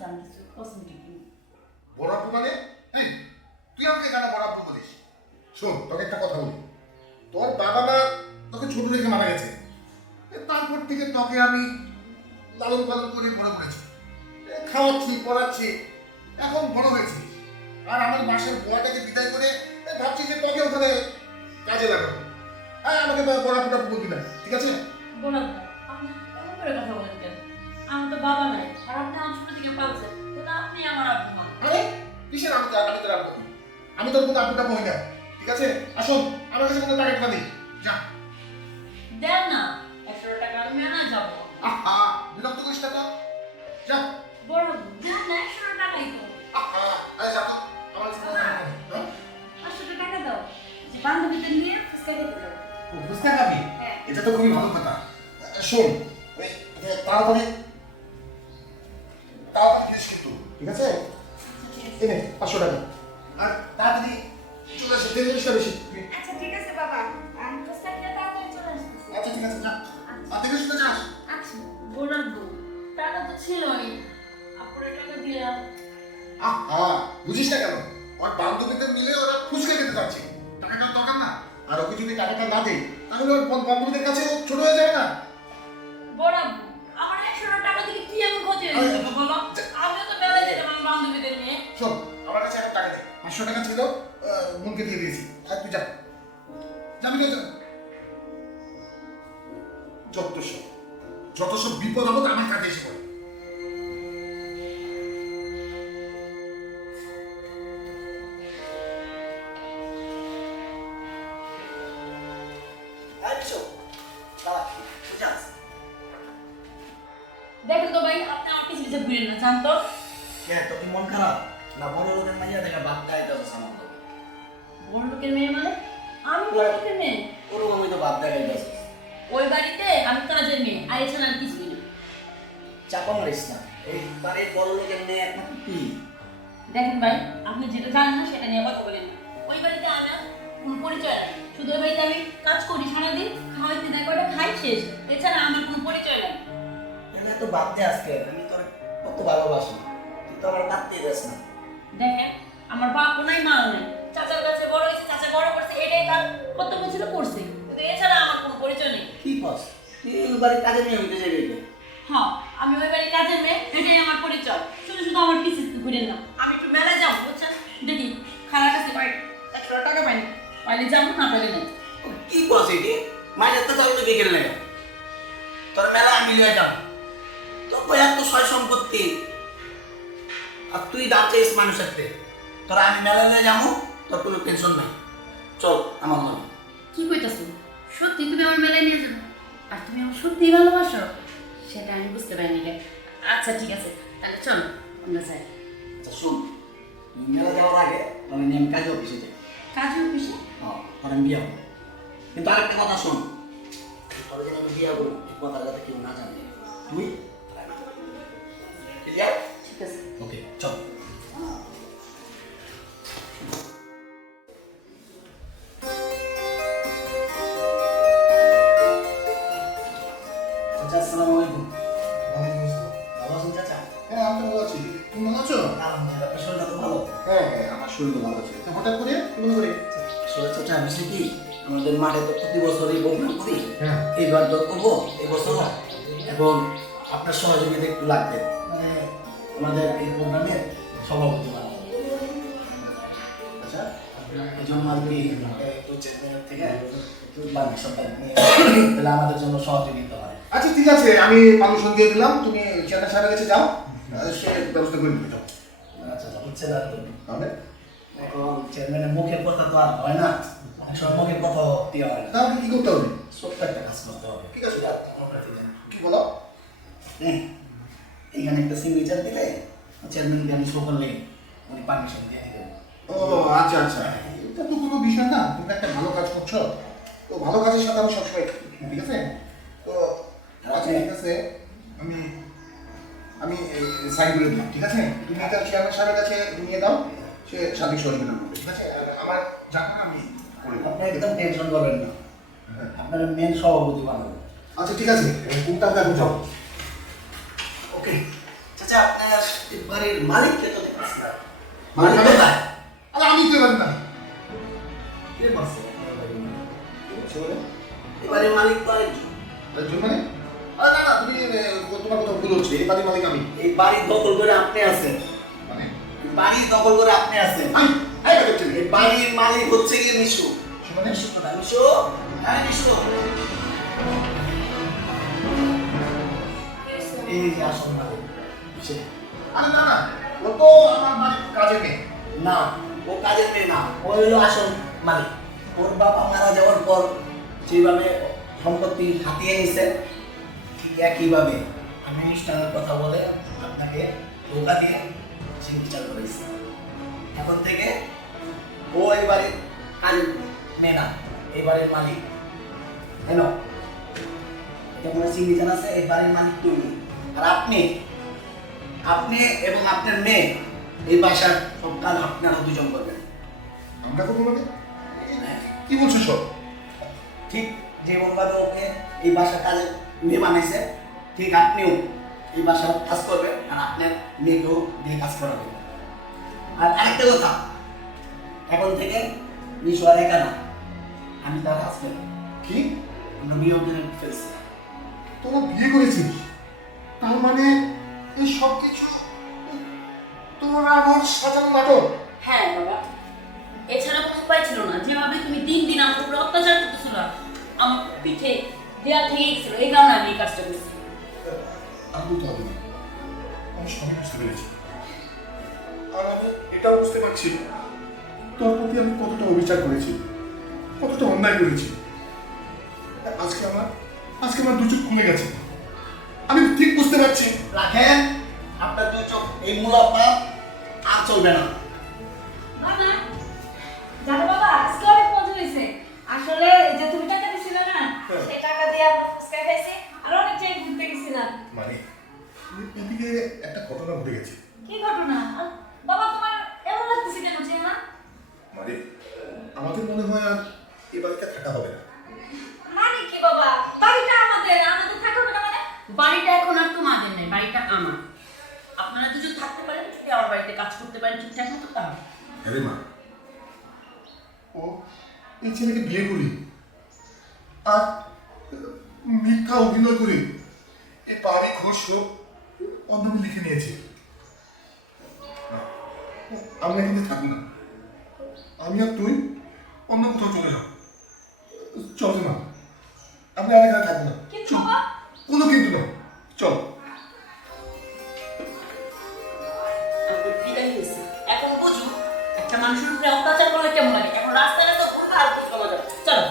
বসছে আমি কিছু তুই আমাকে কেন বড় আপু বলিস? শোন, তোকে একটা কথা বলি। তোর বাবা মা তোকে ছোট থেকে মারা গেছে। তারপর থেকে তোকে আমি লালন পালন করে বড় করেছি। খাওয়াচ্ছি, পড়াচ্ছি, এখন বড় হয়েছিস আর আমার মাসের বোয়াটাকে বিদায় করে ভাবছি যে তোকে ওখানে কাজে লাগাবো। হ্যাঁ আমাকে তো বড় আপুটা বলবি ঠিক আছে? বলার আপনি কথা বলেন। আমার তো বাবা নাই আর আপনি আমার ছোট থেকে পালছেন আপনি আমার আব্বু আরে কিসের আমি তোর আপু আমি তোর কোনো আপুটা বই না ঠিক আছে? আসুন আমার কাছে কোনো টাকা টাকা যা। দেন না একশো টাকা আমি মেলা যাব। আহা বিরক্ত করিস না তো। যা। বড় দেন না একশো টাকাই তো। আহা আরে যা তো আমার কাছে টাকা হ্যাঁ? পাঁচশো দাও। বান্ধবীদের নিয়ে ফুচকা খেতে যাব। বুঝতে পারবি হ্যাঁ। এটা তো খুবই ভালো কথা। শোন তাড়াতাড়ি যদি টাকাটা না দেয় তাহলে ওর বন্ধ- বান্ধবীদের কাছে ও ছোট হয়ে যাবে না। বড় আমার একশো টাকা থেকে কি ক্ষতি হয়ে যাবে বলো? আমিও তো যেতাম আমার বান্ধবীদের নিয়ে। শোন আমার কাছে এখন টাকা নেই পাঁচশো টাকা ছিল মনকে দিয়ে দিয়েছি। আর তুই যা। যাবি না যা যত সব যত সব বিপদ আপদ আমার কাছে এসে পড়ে। তো ভাই আপনি ঘুরেন না জানতো কে তোর কি মন খারাপ না বড় লোকের মাইয়া দেখা বাপ গায়ে দেওয়া সামান বড় লোকের মেয়ে মানে আমি বড় লোকের মেয়ে ওরকম আমি তো বাপ দেখাই দেওয়া ওই বাড়িতে আমি কাজের মেয়ে আর এছাড়া আর কিছুই না চাপা মারিস না এই বাড়ির বড় লোকের মেয়ে একমাত্র তুই দেখেন ভাই আপনি যেটা জানেন না সেটা নিয়ে কথা বলেন ওই বাড়িতে কোনো পরিচয় নাই। শুধু বাড়িতে আমি কাজ করি সারাদিন খাওয়াইতে দেয় কয়টা খাই শেষ। এছাড়া আমার কোনো পরিচয় নাই। এনে তো বাপ দে আজকে? আমি তোর কত ভালোবাসি। তুই তো আমার দিয়ে যাস না। দেখেন আমার বাপও নাই মাও নাই। চাচার কাছে বড় হয়েছে চাচা বড় করছে এটাই তার কর্তব্য ছিল করছে। কিন্তু এছাড়া আমার কোনো পরিচয় নেই। কি কস তুই ওই বাড়ির কাজে নিয়ে হইতে যাবি হ্যাঁ আমি ওই বাড়ির কাজের মেয়ে এটাই আমার পরিচয়। শুধু শুধু আমার পিছিয়ে ঘুরেন না আমি একটু মেলায় যাব বুঝছেন? দেখি খালার কাছে পাই টাকা পাইনি। পাইলে যাব না পাইলে নেই কি কস এটি? মায়ের তো তোর তো বিকেল নেই তোর মেলা আমি লিয়ে যাব। তোর বই এত সয় সম্পত্তি। আর তুই দাম চাইস মানুষের তোর আমি মেলা নিয়ে যাব তোর কোনো টেনশন নাই। চল আমার নামে কি কইতাছো? সত্যি তুমি আমার মেলায় নিয়ে যাব? আর তুমি আমার সত্যিই ভালোবাসো? সেটা আমি বুঝতে পারিনি রে। আচ্ছা ঠিক আছে। তাহলে চলো আমরা যাই। আচ্ছা শুন। মেলা যাওয়ার আগে আমি নিয়ে কাজে অফিসে যাই। কাজ অফিসে? আর আমি বিয়া করব কিন্তু আরেকটা কথা শোন। তোর যেন আমি বিয়া করব এই কথার কথা কেউ না জানে। তুই? ঠিক আছে? ওকে চল। হ্যাঁ আমি ভালো আছি। তুমি ভালো আছো? আলহামদুলিল্লাহ তো ভালো? হ্যাঁ হ্যাঁ আমার শরীর তো ভালো আছে। হঠাৎ করে? তুমি করে? কি আমাদের মাঠে তো প্রতি বছরই প্রোগ্রাম করি হ্যাঁ। এইবার তো করব এই বছর এবং আপনার সহযোগিতা একটু লাগবে। আমাদের এই প্রোগ্রামের সভাপতি আচ্ছা এই জন্য আর কি থেকে তাহলে আমাদের জন্য সহযোগিতা হয়। আচ্ছা ঠিক আছে আমি পারমিশন দিয়ে দিলাম। তুমি চেয়ারম্যান সাহেবের কাছে যাও সে ব্যবস্থা করে যাও। আচ্ছা কি? তাহলে? এখন চেয়ারম্যানের মুখের কথা তো আর হয় না। অনেক সময় মুখের কথা দেওয়া হয় না। তাহলে কি করতে হবে? ছোট্ট একটা কাজ করতে হবে ঠিক আছে। কি বলো? হুম। এখানে একটা সিগনেচার দিলে চেয়ারম্যানকে আমি শো করলে উনি পারমিশন দিয়ে দিবেন। ও আচ্ছা আচ্ছা। এটা তো কোনো বিষয় না। তুমি একটা ভালো কাজ করছ। তো ভালো কাজের সাথে আমি সবসময় ঠিক আছে? তো আচ্ছা। ঠিক আছে। আমি আমি সাইন করে দিলাম ঠিক আছে? তুমি এটা চেয়ারম্যান সাহেবের কাছে নিয়ে দাও। সে সাদিক সহযোগিতা করবে ঠিক আছে আর আমার যাকে আমি করে। আপনি একদম টেনশন করবেন না। আপনার মেন সভাপতি বানাবেন আচ্ছা ঠিক আছে। কোনটা দেখো যাও। ওকে আচ্ছা বাড়ির মালিককে তো দেখতেছি। না মালিক মালিক? কোথায়? আরে আমি তো পারি না কে মারছে? আপনার বাড়ির মালিক? কি? বাড়ির মালিক তো মানে? আরে না না তুমি তোমার কথা ভুল হচ্ছে। এই বাড়ির মালিক আমি। এই বাড়ি দখল করে আপনি আছেন। বাড়ি দখল করে আপনি আছেন। বাড়ির মালিক হচ্ছে গিয়ে মিশু। মানে মিশু হ্যাঁ মিশু। এই যে আসল সে। আরে না না ও তো আমার বাড়ির কাজে নেই না ও কাজের মেয়ে না ও হলো আসল মালিক। ওর বাবা মারা যাওয়ার পর যেভাবে সম্পত্তি হাতিয়ে নিছে ঠিক একইভাবে আমি অনুষ্ঠানের কথা বলে আপনাকে ধোকা দিয়ে সে বিচার করেছি। এখন থেকে ও এই বাড়ির কাজের মেয়ে না এই মালিক। কেন এটা কোনো সিগনেচার আছে? এই বাড়ির মালিক তুমি। আর আপনি আপনি এবং আপনার মেয়ে এই বাসার সব কাজ আপনারা দুজন করবেন। আমরা কত বলে কি বলছো সব? ঠিক যেমনভাবে ওকে এই বাসার কাজে মেয়ে বানাইছে ঠিক আপনিও এই বাসার কাজ করবেন আর আপনার মেয়েকেও দিয়ে কাজ করাবেন। আর আরেকটা কথা এখন থেকে মিশু আর একা না আমি তার হাসবেন্ড কি? আমরা বিয়ে করে ফেলছি। তোরা বিয়ে করেছিস? তার মানে এই সব কিছু তোর আমার সাজানো নাটক? হ্যাঁ বাবা এছাড়া কোনো উপায় ছিল না। যেভাবে তুমি দিন দিন আমার উপরে অত্যাচার করতেছিল আমার পিঠে দেয়া থেকে গেছিল এই কারণে আমি এই কাজটা করছি। আমি বলতে বুঝতে পেরেছি। আর আমি এটাও বুঝতে পারছি তোর প্রতি আমি কতটা অবিচার করেছি, কতটা অন্যায় করেছি। আজকে আমার আজকে আমার দু চোখ খুলে গেছে। আমি ঠিক বুঝতে পারছি। রাখেন, আপনার দুই চোখ এই মূলাপা আর চলবে না। এদিকে একটা ঘটনা ঘটে গেছে। কি ঘটনা? বাবা তোমার এমন লাগতেছে কেন চেহারা মানে আমাদের মনে হয় আর এ বাড়িতে থাকা হবে না। মানে কি বাবা? বাড়িটা আমাদের আমাদের থাকা হবে না মানে? বাড়িটা এখন আর তোমাদের নেই বাড়িটা আমার। আপনারা দুজন থাকতে পারেন যদি আমার বাড়িতে কাজ করতে পারেন ঠিকঠাক মতো তাহলে আরে মা। ও এই ছেলেকে বিয়ে করি। আর মিথ্যা অভিনয় করে। এই বাড়ি ঘর সব অন্ধমি লিখে নিয়েছে। না, আমি এখানে থাকি না। আমি আর তুই অন্য কোথাও চলে যাও। চল না আমি আর এখানে থাকব না। কিন্তু কোনো কিন্তু না। চল। আমাদের এখন বুঝো একটা মানুষের উপরে অত্যাচার করলে কেমন লাগে? এখন রাস্তায় তো উল্টা আর কিছু যাবে। চলো।